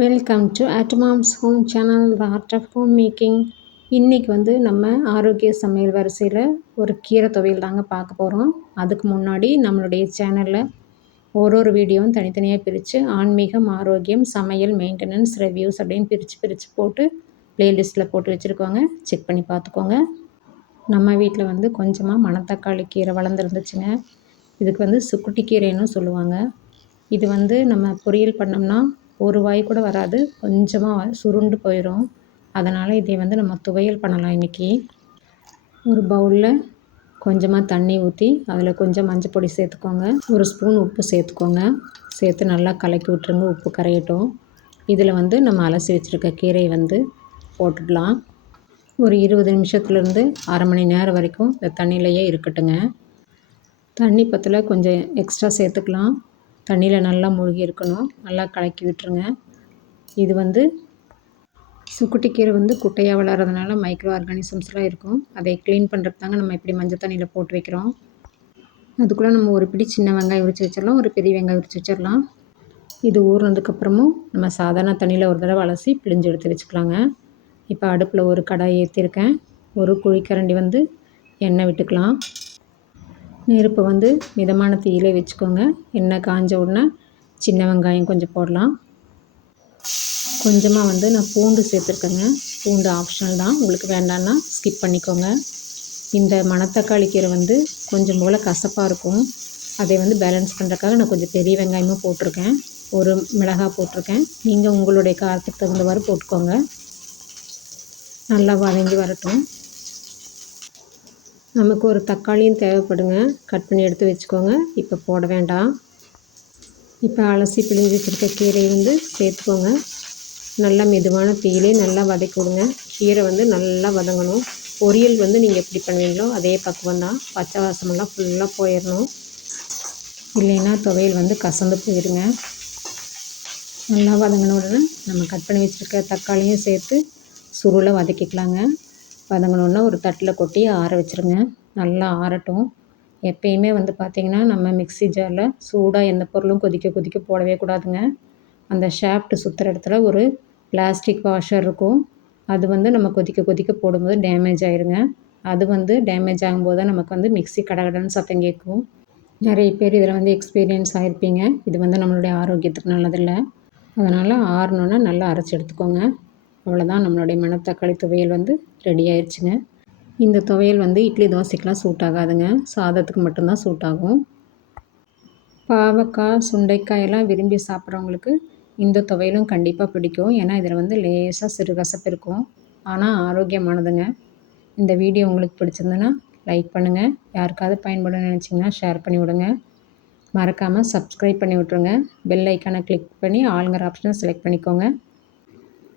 Welcome to at mom's home channel the art of home making இன்றைக்கி வந்து நம்ம ஆரோக்கிய சமையல் வரிசையில் ஒரு கீரை துவையல் தாங்க பார்க்க போகிறோம் அதுக்கு முன்னாடி நம்மளுடைய சேனலில் ஒரு ஒரு வீடியோவும் தனித்தனியாக பிரித்து ஆன்மீகம் ஆரோக்கியம் சமையல் மெயின்டெனன்ஸ் ரிவ்யூஸ் அப்படின்னு பிரித்து பிரித்து போட்டு ப்ளேலிஸ்ட்டில் போட்டு வச்சுருக்கோங்க. செக் பண்ணி பார்த்துக்கோங்க. நம்ம வீட்டில் வந்து கொஞ்சமாக மணத்தக்காளி கீரை வளர்ந்துருந்துச்சுங்க. இதுக்கு வந்து சுக்குட்டி கீரைன்னு சொல்லுவாங்க. இது வந்து நம்ம பொரியல் பண்ணோம்னா ஒரு வாய் கூட வராது. கொஞ்சமாக சுருண்டு போயிடும் அதனால் இதை வந்து நம்ம துவையல் பண்ணலாம் இன்றைக்கி ஒரு பவுலில் கொஞ்சமாக தண்ணி ஊற்றி அதில் கொஞ்சம் மஞ்சள் பொடி சேர்த்துக்கோங்க. ஒரு ஸ்பூன் உப்பு சேர்த்துக்கோங்க. சேர்த்து நல்லா கலக்கி விட்ருங்க உப்பு கரையட்டும். இதில் வந்து நம்ம அலசி வச்சுருக்க கீரையை வந்து போட்டுடலாம். ஒரு இருபது நிமிஷத்துலேருந்து அரை மணி நேரம் வரைக்கும் இந்த தண்ணியிலையே இருக்கட்டுங்க. தண்ணி பத்தில் கொஞ்சம் எக்ஸ்ட்ரா சேர்த்துக்கலாம். தண்ணியில் நல்லா மூழ்கி இருக்கணும். நல்லா கலக்கி விட்டுருங்க. இது வந்து சுக்குட்டிக்கீரை வந்து குட்டையாக வளர்கிறதுனால மைக்ரோ ஆர்கானிசம்ஸ்லாம் இருக்கும். அதை க்ளீன் பண்ணுறது தாங்க நம்ம இப்படி மஞ்சள் தண்ணியில் போட்டு வைக்கிறோம். அதுக்குள்ளே நம்ம ஒரு பிடி சின்ன வெங்காயம் உரிச்சு வச்சிடலாம். ஒரு பெரிய வெங்காயம் உரிச்சு வச்சிடலாம். இது ஊறினதுக்கப்புறமும் நம்ம சாதாரண தண்ணியில் ஒரு தடவை அலசி பிழிஞ்சு எடுத்து வச்சுக்கலாங்க. இப்போ அடுப்பில் ஒரு கடாய் ஏற்றிருக்கேன் ஒரு குழிக்கரண்டி வந்து எண்ணெய் விட்டுக்கலாம். நெருப்பு வந்து மிதமான தீயிலே வச்சுக்கோங்க. எண்ணெய் காஞ்ச உடனே சின்ன வெங்காயம் கொஞ்சம் போடலாம். கொஞ்சமாக வந்து நான் பூண்டு சேர்த்துருக்கேங்க. பூண்டு ஆப்ஷனல் தான். உங்களுக்கு வேண்டான்னா ஸ்கிப் பண்ணிக்கோங்க. இந்த மணத்தக்காளி கீரை வந்து கொஞ்சம் போல் கசப்பாக இருக்கும். அதை வந்து பேலன்ஸ் பண்ணுறக்காக நான் கொஞ்சம் பெரிய வெங்காயமும் போட்டிருக்கேன். ஒரு மிளகாய் போட்டிருக்கேன். நீங்கள் உங்களுடைய காரத்துக்கு தகுந்தவாறு போட்டுக்கோங்க. நல்லா வதங்கி வரட்டும். நமக்கு ஒரு தக்காளியும் தேவைப்படுங்க. கட் பண்ணி எடுத்து வச்சுக்கோங்க. இப்போ போட வேண்டாம். இப்போ அலசி பிழிஞ்சு வச்சுருக்க கீரையை வந்து சேர்த்துக்கோங்க. நல்லா மெதுவான தீயிலே நல்லா வதக்கி விடுங்க கீரை வந்து நல்லா வதங்கணும். பொரியல் வந்து நீங்கள் எப்படி பண்ணுவீங்களோ அதே பக்குவம் தான். பச்சை வாசமெல்லாம் ஃபுல்லாக போயிடணும். இல்லைன்னா துவையல் வந்து கசந்து போயிடுங்க நல்லா வதங்கின உடனே நம்ம கட் பண்ணி வச்சுருக்க தக்காளியும் சேர்த்து சுருளை வதக்கிக்கலாங்க. வதங்கினோன்னா ஒரு தட்டில் கொட்டி ஆற வச்சுருங்க. நல்லா ஆறட்டும். எப்பயுமே வந்து பார்த்திங்கன்னா நம்ம மிக்ஸி ஜாரில் சூடாக எந்த பொருளும் கொதிக்க கொதிக்க போடவே கூடாதுங்க. அந்த ஷாஃப்ட்டு சுற்றுற இடத்துல ஒரு பிளாஸ்டிக் வாஷர் இருக்கும். அது வந்து நம்ம கொதிக்க கொதிக்க போடும்போது டேமேஜ் ஆயிருங்க. அது வந்து டேமேஜ் ஆகும்போது தான் நமக்கு வந்து மிக்ஸி கடகடன்னு சத்தம் கேட்கும். நிறைய பேர் இதில் வந்து எக்ஸ்பீரியன்ஸ் ஆகிருப்பீங்க இது வந்து நம்மளுடைய ஆரோக்கியத்துக்கு நல்லதில்லை. அதனால் ஆறணுன்னா நல்லா அரைச்சி எடுத்துக்கோங்க. அவ்வளோதான் நம்மளுடைய மணத்தக்காளி துவையல் வந்து ரெடி ஆயிடுச்சுங்க இந்த துவையல் வந்து இட்லி தோசைக்கெலாம் சூட் ஆகாதுங்க. சாதத்துக்கு மட்டும்தான் சூட் ஆகும். பாவக்காய் சுண்டைக்காய் எல்லாம் விரும்பி சாப்பிட்றவங்களுக்கு இந்த துவையலும் கண்டிப்பாக பிடிக்கும். ஏன்னா இதில் வந்து லேசாக சிறு கசப்பு இருக்கும். ஆனால் ஆரோக்கியமானதுங்க. இந்த வீடியோ உங்களுக்கு பிடிச்சிருந்துன்னா லைக் பண்ணுங்கள் யாருக்காவது பயன்படும் நினச்சிங்கன்னா ஷேர் பண்ணி விடுங்க. மறக்காமல் சப்ஸ்கிரைப் பண்ணி விட்ருங்க பெல் ஐக்கானை கிளிக் பண்ணி ஆளுங்கிற ஆப்ஷனை செலக்ட் பண்ணிக்கோங்க.